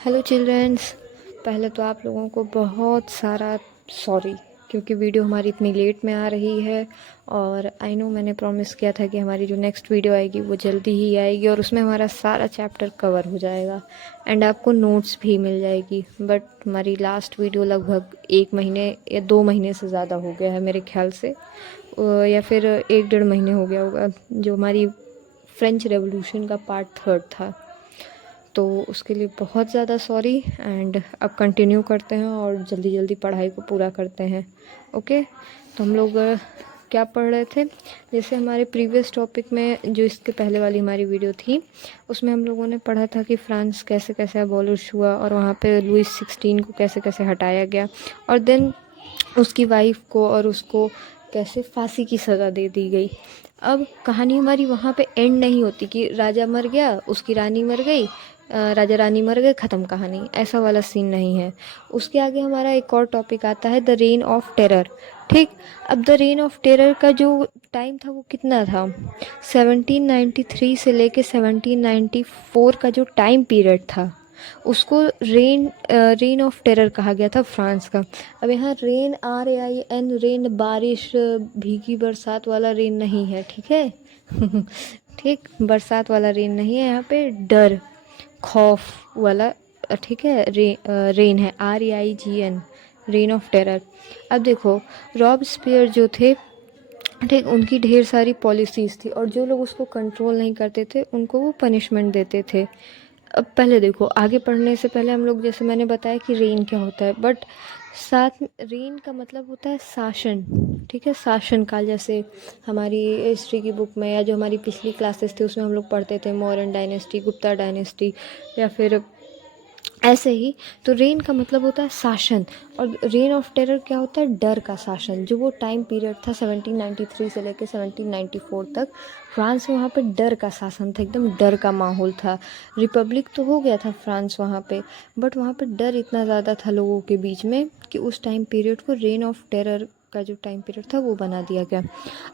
Hello children's. पहले तो आप लोगों को बहुत सारा सॉरी, क्योंकि वीडियो हमारी इतनी लेट में आ रही है। और आई नो मैंने प्रॉमिस किया था कि हमारी जो नेक्स्ट वीडियो आएगी वो जल्दी ही आएगी और उसमें हमारा सारा चैप्टर कवर हो जाएगा एंड आपको नोट्स भी मिल जाएगी। बट हमारी लास्ट वीडियो लगभग 1 महीने या 2 महीने से ज़्यादा हो गया है मेरे ख्याल से, या फिर 1 डेढ़ महीने हो गया होगा, जो हमारी फ्रेंच रेवोल्यूशन का पार्ट 3 था। तो उसके लिए बहुत ज़्यादा सॉरी एंड अब कंटिन्यू करते हैं और जल्दी जल्दी पढ़ाई को पूरा करते हैं। ओके, तो हम लोग क्या पढ़ रहे थे। जैसे हमारे प्रीवियस टॉपिक में, जो इसके पहले वाली हमारी वीडियो थी, उसमें हम लोगों ने पढ़ा था कि फ्रांस कैसे कैसे अबॉलिश हुआ और वहाँ पे लुईस 16 को कैसे कैसे हटाया गया और देन उसकी वाइफ को और उसको कैसे फांसी की सज़ा दे दी गई। अब कहानी हमारी वहाँ पे एंड नहीं होती कि राजा मर गया, उसकी रानी मर गई, राजा रानी मर गए, ख़त्म कहानी, ऐसा वाला सीन नहीं है। उसके आगे हमारा एक और टॉपिक आता है, द रेन ऑफ टेरर। ठीक, अब द रेन ऑफ टेरर का जो टाइम था वो कितना था, 1793 से लेके 1794 का जो टाइम पीरियड था उसको रेन ऑफ टेरर कहा गया था फ्रांस का। अब यहाँ रेन, RAIN, रेन बारिश, भीगी बरसात वाला रेन नहीं है, ठीक है। ठीक, बरसात वाला रेन नहीं है, यहाँ पे डर, खौफ वाला, ठीक है, रेन है, RAIGN, रेन ऑफ टेरर। अब देखो, रॉबस्पियर जो थे, ठीक, उनकी ढेर सारी पॉलिसीज़ थी और जो लोग उसको कंट्रोल नहीं करते थे उनको वो पनिशमेंट देते थे। अब पहले देखो, आगे पढ़ने से पहले हम लोग, जैसे मैंने बताया कि रेन क्या होता है, बट साथ में रेन का मतलब होता है शासन, ठीक है, शासन काल। जैसे हमारी हिस्ट्री की बुक में या जो हमारी पिछली क्लासेस थी उसमें हम लोग पढ़ते थे मौर्यन डायनेस्टी, गुप्ता डायनेस्टी, या फिर ऐसे ही। तो रेन का मतलब होता है शासन और रेन ऑफ टेरर क्या होता है, डर का शासन। जो वो टाइम पीरियड था 1793 से लेकर 1794 तक, फ्रांस में वहाँ पे डर का शासन था, एकदम डर का माहौल था। रिपब्लिक तो हो गया था फ्रांस वहाँ पे, बट वहाँ पे डर इतना ज़्यादा था लोगों के बीच में कि उस टाइम पीरियड को रेन ऑफ टेरर का जो टाइम पीरियड था वो बना दिया गया।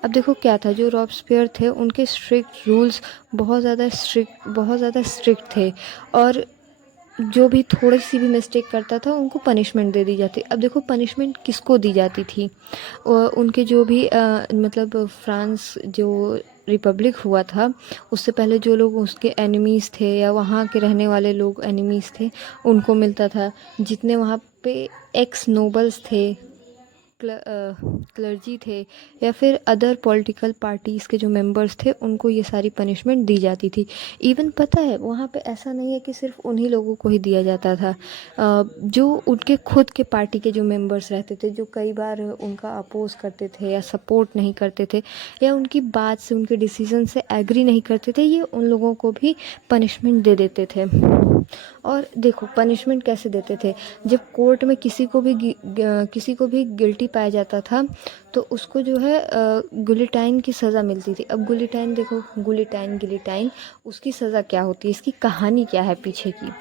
अब देखो क्या था, जो रॉबस्पियर थे उनके स्ट्रिक्ट रूल्स, बहुत ज़्यादा स्ट्रिक्ट थे और जो भी थोड़ी सी भी मिस्टेक करता था उनको पनिशमेंट दे दी जाती। अब देखो पनिशमेंट किसको दी जाती थी, उनके जो भी मतलब फ्रांस जो रिपब्लिक हुआ था उससे पहले जो लोग उसके एनिमीज़ थे या वहाँ के रहने वाले लोग एनिमीज़ थे उनको मिलता था। जितने वहाँ पे एक्स नोबल्स थे, क्लर्जी थे, या फिर अदर पॉलिटिकल पार्टीज़ के जो मेंबर्स थे उनको ये सारी पनिशमेंट दी जाती थी। इवन पता है वहाँ पे ऐसा नहीं है कि सिर्फ उन्हीं लोगों को ही दिया जाता था, जो उनके खुद के पार्टी के जो मेंबर्स रहते थे, जो कई बार उनका अपोज करते थे या सपोर्ट नहीं करते थे या उनकी बात से, उनके डिसीजन से एग्री नहीं करते थे, ये उन लोगों को भी पनिशमेंट दे देते थे। और देखो पनिशमेंट कैसे देते थे, जब कोर्ट में किसी को भी गिल्टी पाया जाता था तो उसको जो है गुलिटाइन की सज़ा मिलती थी। अब गुलिटाइन देखो, गुलिटाइन गिलिटाइन, उसकी सज़ा क्या होती है, इसकी कहानी क्या है पीछे की।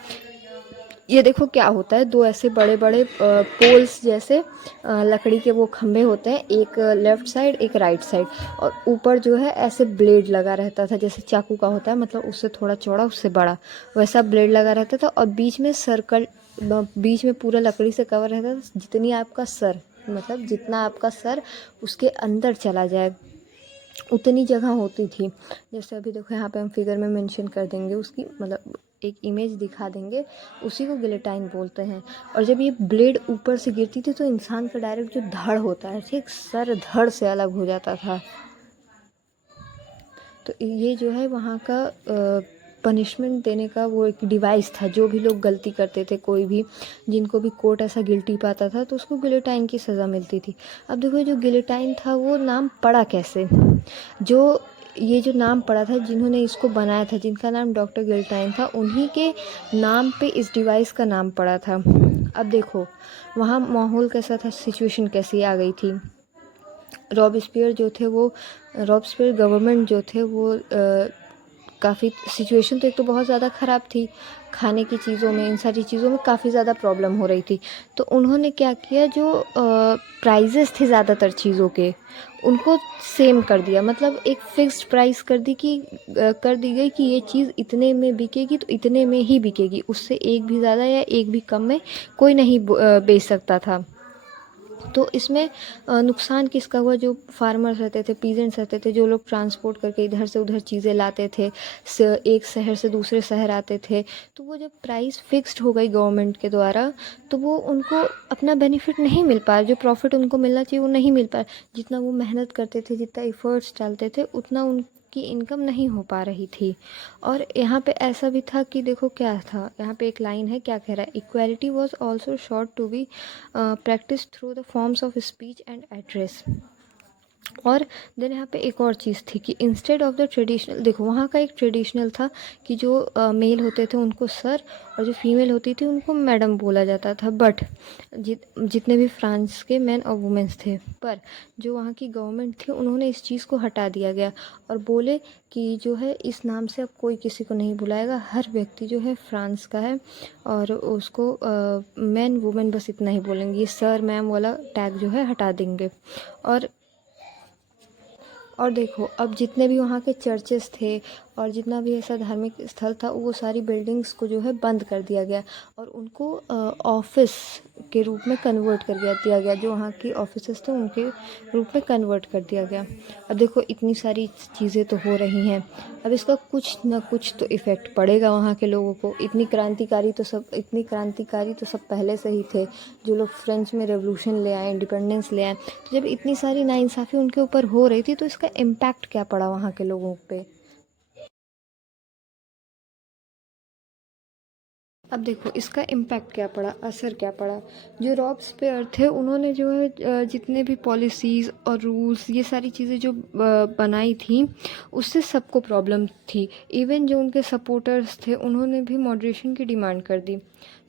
ये देखो क्या होता है, दो ऐसे बड़े बड़े पोल्स जैसे लकड़ी के वो खंभे होते हैं, एक लेफ़्ट साइड एक राइट साइड, और ऊपर जो है ऐसे ब्लेड लगा रहता था, जैसे चाकू का होता है, मतलब उससे थोड़ा चौड़ा उससे बड़ा, वैसा ब्लेड लगा रहता था। और बीच में सर्कल, बीच में पूरा लकड़ी से कवर रहता था, जितनी आपका सर, मतलब जितना आपका सर उसके अंदर चला जाए उतनी जगह होती थी। जैसे अभी देखो यहाँ पे हम फिगर में मेंशन कर देंगे उसकी, मतलब एक इमेज दिखा देंगे, उसी को गिलेटाइन बोलते हैं। और जब ये ब्लेड ऊपर से गिरती थी तो इंसान का डायरेक्ट जो धड़ होता है, ठीक, सर धड़ से अलग हो जाता था। तो ये जो है वहाँ का पनिशमेंट देने का वो एक डिवाइस था। जो भी लोग गलती करते थे, कोई भी जिनको भी कोर्ट ऐसा गिल्टी पाता था तो उसको गिलेटाइन की सज़ा मिलती थी। अब देखो जो गिलेटाइन था वो नाम पड़ा कैसे, ये जो नाम पड़ा था, जिन्होंने इसको बनाया था, जिनका नाम डॉक्टर गिलेटाइन था, उन्हीं के नाम पे इस डिवाइस का नाम पड़ा था। अब देखो वहाँ माहौल कैसा था, सिचुएशन कैसी आ गई थी। रॉबस्पियर गवर्नमेंट जो थे वो काफ़ी सिचुएशन तो एक तो बहुत ज़्यादा ख़राब थी, खाने की चीज़ों में, इन सारी चीज़ों में काफ़ी ज़्यादा प्रॉब्लम हो रही थी। तो उन्होंने क्या किया, जो प्राइजेस थे ज़्यादातर चीज़ों के, उनको सेम कर दिया, मतलब एक फ़िक्स्ड प्राइस कर दी गई कि ये चीज़ इतने में बिकेगी तो इतने में ही बिकेगी, उससे एक भी ज़्यादा या एक भी कम में कोई नहीं बेच सकता था। तो इसमें नुकसान किसका हुआ, जो फार्मर्स रहते थे, पीजेंट्स रहते थे, जो लोग ट्रांसपोर्ट करके इधर से उधर चीज़ें लाते थे, एक शहर से दूसरे शहर आते थे। तो वो जब प्राइस फिक्स्ड हो गई गवर्नमेंट के द्वारा, तो वो उनको अपना बेनिफिट नहीं मिल पाया, जो प्रॉफिट उनको मिलना चाहिए वो नहीं मिल पाया। जितना वो मेहनत करते थे, जितना एफर्ट्स डालते थे, उतना उनकी इनकम नहीं हो पा रही थी। और यहाँ पे ऐसा भी था कि देखो क्या था, यहाँ पे एक लाइन है, क्या कह रहा है, equality was also sought to be practice through the forms of speech and address. और देन यहाँ पे एक और चीज़ थी कि इंस्टेड ऑफ द ट्रेडिशनल, देखो वहाँ का एक ट्रेडिशनल था कि जो मेल होते थे उनको सर, और जो फीमेल होती थी उनको मैडम बोला जाता था। बट जितने भी फ्रांस के मैन और वुमेन्स थे, पर जो वहाँ की गवर्नमेंट थी उन्होंने इस चीज़ को हटा दिया गया और बोले कि जो है इस नाम से अब कोई किसी को नहीं बुलाएगा, हर व्यक्ति जो है फ्रांस का है और उसको मैन वुमेन बस इतना ही बोलेंगे, ये सर मैम वाला टैग जो है हटा देंगे। और देखो अब जितने भी वहाँ के चर्चेस थे और जितना भी ऐसा धार्मिक स्थल था, वो सारी बिल्डिंग्स को जो है बंद कर दिया गया और उनको ऑफिस के रूप में कन्वर्ट कर दिया गया, जो वहाँ की ऑफिसेस थे उनके रूप में कन्वर्ट कर दिया गया। अब देखो इतनी सारी चीज़ें तो हो रही हैं, अब इसका कुछ ना कुछ तो इफ़ेक्ट पड़ेगा वहाँ के लोगों को। इतनी क्रांतिकारी तो सब पहले से ही थे, जो लोग फ्रेंच में रेवोल्यूशन ले आए, इंडिपेंडेंस ले आए। तो जब इतनी सारी नाइंसाफ़ी उनके ऊपर हो रही थी, तो इसका इम्पैक्ट क्या पड़ा वहाँ के लोगों पे। अब देखो इसका इम्पैक्ट क्या पड़ा, असर क्या पड़ा। जो रॉब्सपेयर थे उन्होंने जो है जितने भी पॉलिसीज़ और रूल्स, ये सारी चीज़ें जो बनाई थी, उससे सबको प्रॉब्लम थी। इवन जो उनके सपोर्टर्स थे उन्होंने भी मॉडरेशन की डिमांड कर दी।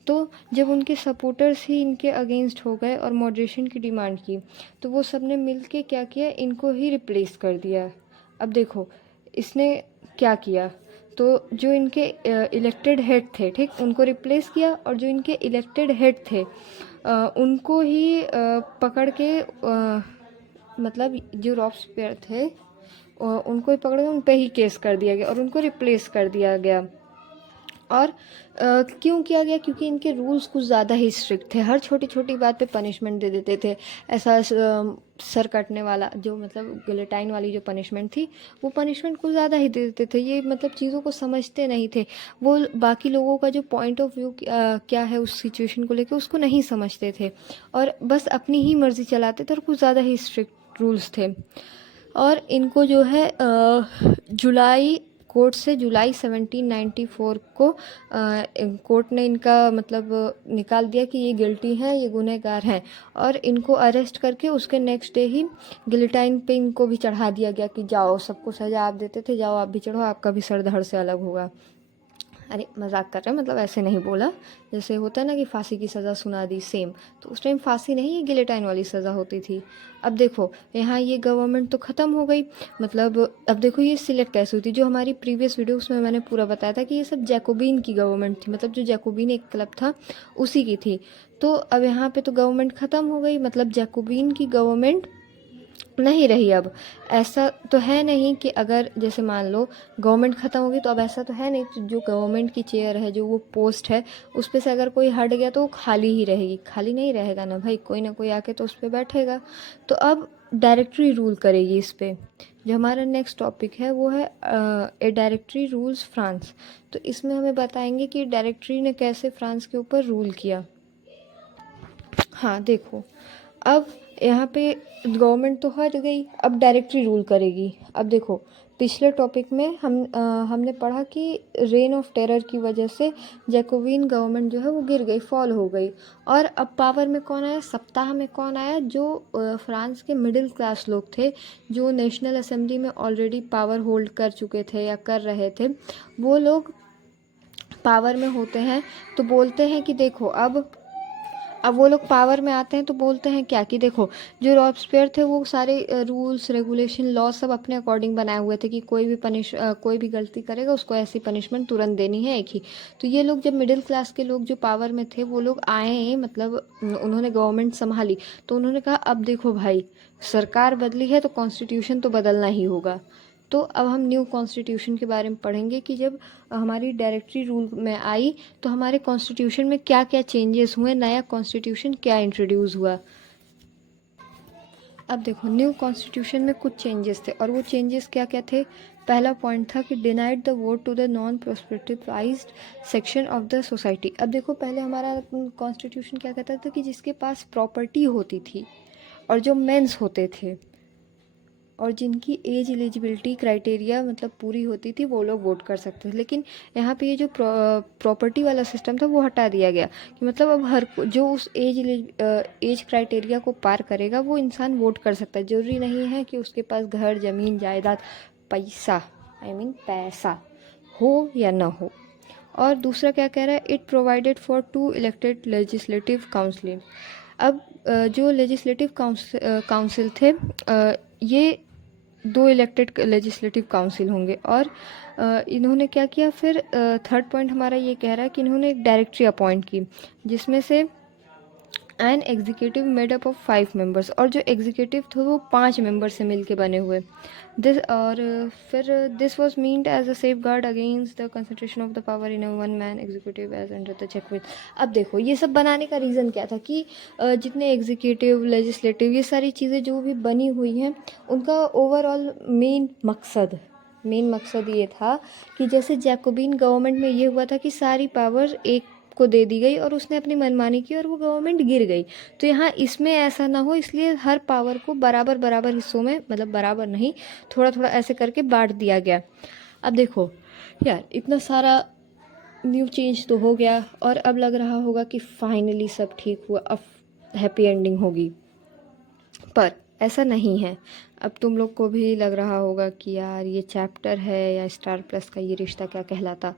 तो जब उनके सपोर्टर्स ही इनके अगेंस्ट हो गए और मॉडरेशन की डिमांड की, तो वो सब ने मिल के क्या किया, इनको ही रिप्लेस कर दिया। अब देखो इसने क्या किया, तो जो इनके इलेक्टेड हेड थे, ठीक, उनको रिप्लेस किया, और जो इनके इलेक्टेड हेड थे उनको ही पकड़ के मतलब जो रॉब्सपेयर थे उनको ही पकड़ के उन पे ही केस कर दिया गया और उनको रिप्लेस कर दिया गया। और क्यों किया गया, क्योंकि इनके रूल्स कुछ ज़्यादा ही स्ट्रिक्ट थे, हर छोटी छोटी बात पे पनिशमेंट दे देते थे। ऐसा सर कटने वाला, जो मतलब गिलेटाइन वाली जो पनिशमेंट थी, वो पनिशमेंट कुछ ज़्यादा ही दे देते थे। ये मतलब चीज़ों को समझते नहीं थे, वो बाकी लोगों का जो पॉइंट ऑफ व्यू क्या है उस सिचुएशन को लेकर, उसको नहीं समझते थे और बस अपनी ही मर्ज़ी चलाते थे और कुछ ज़्यादा ही स्ट्रिक्ट रूल्स थे। और इनको जो है जुलाई 1794 को कोर्ट ने इनका मतलब निकाल दिया कि ये गिल्टी हैं, ये गुनहगार हैं, और इनको अरेस्ट करके उसके नेक्स्ट डे ही गिलेटाइन पे इनको भी चढ़ा दिया गया कि जाओ, सबको सज़ा आप देते थे, जाओ आप भी चढ़ो, आपका भी सर धड़ से अलग होगा। अरे मजाक कर रहे हैं, मतलब ऐसे नहीं बोला, जैसे होता है ना कि फांसी की सज़ा सुना दी, सेम। तो उस टाइम फांसी नहीं, ये गिलेटाइन वाली सज़ा होती थी। अब देखो यहाँ ये गवर्नमेंट तो ख़त्म हो गई, मतलब अब देखो ये सिलेक्ट कैसे हुई थी। जो हमारी प्रीवियस वीडियो उसमें मैंने पूरा बताया था कि ये सब जैकोबिन की गवर्नमेंट थी, मतलब जो जैकोबिन एक क्लब था उसी की थी। तो अब यहाँ पे तो गवर्नमेंट ख़त्म हो गई, मतलब जैकोबिन की गवर्नमेंट नहीं रही। अब ऐसा तो है नहीं कि अगर जैसे मान लो गवर्नमेंट ख़त्म होगी, तो अब ऐसा तो है नहीं, तो जो गवर्नमेंट की चेयर है, जो वो पोस्ट है, उस पे से अगर कोई हट गया तो वो खाली ही रहेगी। खाली नहीं रहेगा ना भाई, कोई ना कोई आके तो उस पर बैठेगा। तो अब डायरेक्टरी रूल करेगी इस पर। जो हमारा नेक्स्ट टॉपिक है वो है ए डायरेक्टरी रूल्स फ्रांस। तो इसमें हमें बताएंगे कि डायरेक्टरी ने कैसे फ्रांस के ऊपर रूल किया। हाँ देखो, अब यहाँ पे गवर्नमेंट तो हट गई, अब डायरेक्टरी रूल करेगी। अब देखो पिछले टॉपिक में हमने पढ़ा कि रेन ऑफ टेरर की वजह से जैकोबिन गवर्नमेंट जो है वो गिर गई, फॉल हो गई। और अब पावर में कौन आया, सप्ताह में कौन आया, जो फ्रांस के मिडिल क्लास लोग थे, जो नेशनल असेंबली में ऑलरेडी पावर होल्ड कर चुके थे या कर रहे थे, वो लोग पावर में होते हैं। तो बोलते हैं कि देखो अब वो लोग पावर में आते हैं तो बोलते हैं क्या कि देखो, जो रॉबस्पियर थे वो सारे रूल्स रेगुलेशन लॉ सब अपने अकॉर्डिंग बनाए हुए थे कि कोई भी गलती करेगा उसको ऐसी पनिशमेंट तुरंत देनी है एक ही। तो ये लोग जब मिडिल क्लास के लोग जो पावर में थे वो लोग आए, मतलब उन्होंने गवर्नमेंट संभाली, तो उन्होंने कहा अब देखो भाई, सरकार बदली है तो कॉन्स्टिट्यूशन तो बदलना ही होगा। तो अब हम न्यू कॉन्स्टिट्यूशन के बारे में पढ़ेंगे कि जब हमारी डायरेक्टरी रूल में आई तो हमारे कॉन्स्टिट्यूशन में क्या क्या चेंजेस हुए, नया कॉन्स्टिट्यूशन क्या इंट्रोड्यूस हुआ। अब देखो, न्यू कॉन्स्टिट्यूशन में कुछ चेंजेस थे और वो चेंजेस क्या क्या थे। पहला पॉइंट था कि denied the vote to the non prospectivised section of the society. अब देखो, पहले हमारा कॉन्स्टिट्यूशन क्या कहता था कि जिसके पास प्रॉपर्टी होती थी और जो मेंस होते थे और जिनकी एज एलिजिबिलिटी क्राइटेरिया मतलब पूरी होती थी वो लोग वोट कर सकते थे। लेकिन यहाँ पे ये जो प्रॉपर्टी वाला सिस्टम था वो हटा दिया गया कि मतलब अब जो उस एज क्राइटेरिया को पार करेगा वो इंसान वोट कर सकता है। ज़रूरी नहीं है कि उसके पास घर ज़मीन जायदाद पैसा पैसा हो या ना हो। और दूसरा क्या कह रहा है, it provided for 2 elected legislative council. अब जो लेजिस्लेटिव काउंसिल थे, ये 2 इलेक्टेड लेजिस्लेटिव काउंसिल होंगे। और इन्होंने क्या किया फिर, थर्ड पॉइंट हमारा ये कह रहा है कि इन्होंने एक डायरेक्टरी अपॉइंट की जिसमें से an executive made up of 5 members, और जो एग्जीक्यूटिव थे वो 5 मेंबर से मिल के बने हुए। फिर this was meant as a safeguard against the concentration of the power in a one man executive as under the check with. अब देखो, ये सब बनाने का रीज़न क्या था कि जितने एग्जीक्यूटिव लेजिस्लेटिव ये सारी चीज़ें जो भी बनी हुई हैं उनका ओवरऑल मेन मकसद ये था कि जैसे जैकोबिन गवर्नमेंट में ये हुआ था कि सारी पावर एक को दे दी गई और उसने अपनी मनमानी की और वो गवर्नमेंट गिर गई। तो यहाँ इसमें ऐसा ना हो, इसलिए हर पावर को बराबर बराबर हिस्सों में, मतलब बराबर नहीं, थोड़ा थोड़ा ऐसे करके बांट दिया गया। अब देखो यार, इतना सारा न्यू चेंज तो हो गया और अब लग रहा होगा कि फाइनली सब ठीक हुआ, अब हैप्पी एंडिंग होगी, पर ऐसा नहीं है। अब तुम लोग को भी लग रहा होगा कि यार ये चैप्टर है या स्टार प्लस का ये रिश्ता क्या कहलाता,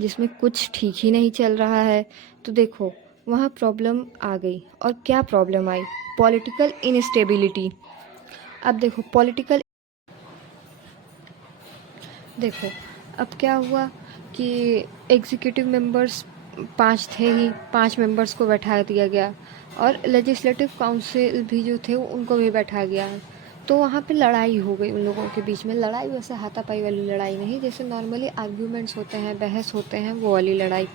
जिसमें कुछ ठीक ही नहीं चल रहा है। तो देखो, वहाँ प्रॉब्लम आ गई। और क्या प्रॉब्लम आई? Political instability. अब देखो अब क्या हुआ कि एग्जीक्यूटिव मेंबर्स 5 थे ही, 5 मेंबर्स को बैठा दिया गया और लेजिस्लेटिव काउंसिल भी जो थे उनको भी बैठा गया। तो वहाँ पे लड़ाई हो गई उन लोगों के बीच में। लड़ाई वैसे हाथापाई वाली लड़ाई नहीं, जैसे नॉर्मली आर्ग्यूमेंट्स होते हैं, बहस होते हैं, वो वाली लड़ाई।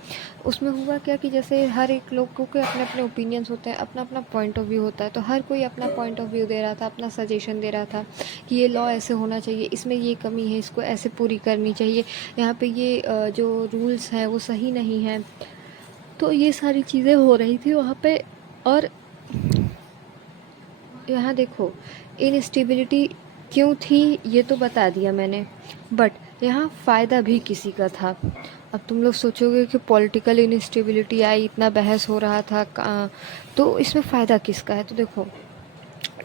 उसमें हुआ क्या कि जैसे हर एक लोगों के अपने अपने ओपिनियंस होते हैं, अपना अपना पॉइंट ऑफ व्यू होता है, तो हर कोई अपना पॉइंट ऑफ व्यू दे रहा था, अपना सजेशन दे रहा था कि ये लॉ ऐसे होना चाहिए, इसमें ये कमी है, इसको ऐसे पूरी करनी चाहिए, यहाँ पे ये जो रूल्स हैं वो सही नहीं हैं। तो ये सारी चीज़ें हो रही थी वहाँ पे। और यहाँ देखो, इनस्टेबिलिटी क्यों थी ये तो बता दिया मैंने, बट यहाँ फ़ायदा भी किसी का था। अब तुम लोग सोचोगे कि पॉलिटिकल इनस्टेबिलिटी आई, इतना बहस हो रहा था, तो इसमें फ़ायदा किसका है? तो देखो,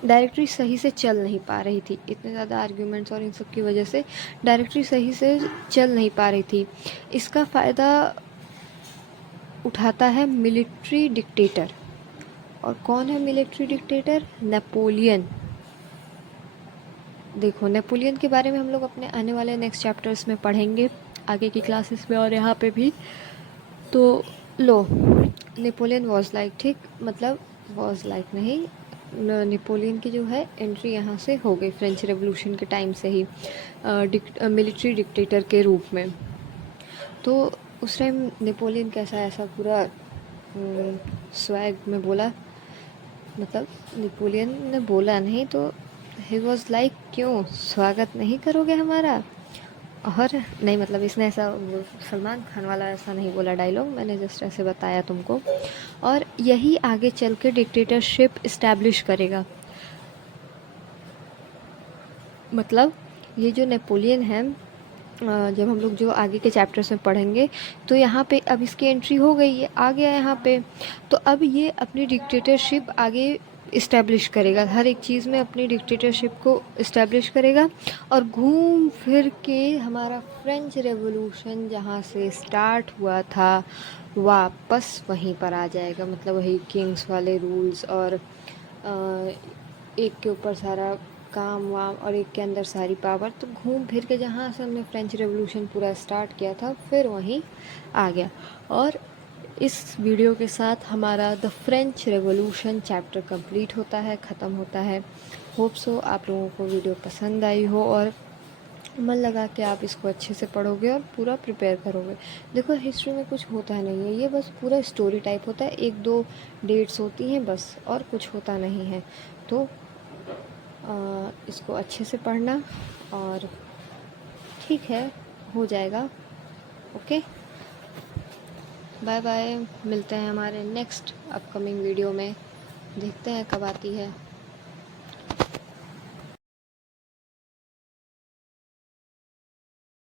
डायरेक्टरी सही से चल नहीं पा रही थी, इतने ज़्यादा आर्ग्यूमेंट्स और इन सब की वजह से डायरेक्टरी सही से चल नहीं पा रही थी। इसका फ़ायदा उठाता है मिलिट्री डिक्टेटर। और कौन है मिलिट्री डिक्टेटर? नेपोलियन। देखो, नेपोलियन के बारे में हम लोग अपने आने वाले नेक्स्ट चैप्टर्स में पढ़ेंगे, आगे की क्लासेस में और यहाँ पे भी। तो लो, नेपोलियन वॉज लाइक, ठीक, मतलब वॉज लाइक नहीं, नेपोलियन की जो है एंट्री यहाँ से हो गई फ्रेंच रेवोल्यूशन के टाइम से ही मिलिट्री डिक्टेटर के रूप में। तो उस टाइम नेपोलियन कैसा, ऐसा पूरा स्वैग में बोला, मतलब नेपोलियन ने बोला नहीं तो ही वॉज लाइक, क्यों स्वागत नहीं करोगे हमारा? और नहीं, मतलब इसने ऐसा सलमान खान वाला ऐसा नहीं बोला डायलॉग, मैंने जस्ट ऐसे बताया तुमको। और यही आगे चल के डिक्टेटरशिप इस्टेब्लिश करेगा। मतलब ये जो नेपोलियन है, जब हम लोग जो आगे के चैप्टर्स में पढ़ेंगे तो यहाँ पे अब इसकी एंट्री हो गई है, आ गया यहाँ पे। तो अब ये अपनी डिक्टेटरशिप आगे इस्टेब्लिश करेगा, हर एक चीज़ में अपनी डिक्टेटरशिप को इस्टेब्लिश करेगा। और घूम फिर के हमारा फ्रेंच रेवोल्यूशन जहाँ से स्टार्ट हुआ था वापस वहीं पर आ जाएगा, मतलब वही किंग्स वाले रूल्स और एक के ऊपर सारा काम वाम और एक के अंदर सारी पावर। तो घूम फिर के जहाँ से हमने फ्रेंच रेवोल्यूशन पूरा स्टार्ट किया था फिर वहीं आ गया। और इस वीडियो के साथ हमारा the French revolution chapter complete होता है, ख़त्म होता है। होप सो आप लोगों को वीडियो पसंद आई हो और मन लगा कि आप इसको अच्छे से पढ़ोगे और पूरा प्रिपेयर करोगे। देखो हिस्ट्री में कुछ होता नहीं है, ये बस पूरा स्टोरी टाइप होता है, एक दो डेट्स होती हैं बस, और कुछ होता नहीं है। तो इसको अच्छे से पढ़ना और ठीक है, हो जाएगा। ओके, बाय बाय, मिलते हैं हमारे नेक्स्ट अपकमिंग वीडियो में, देखते हैं कब आती है।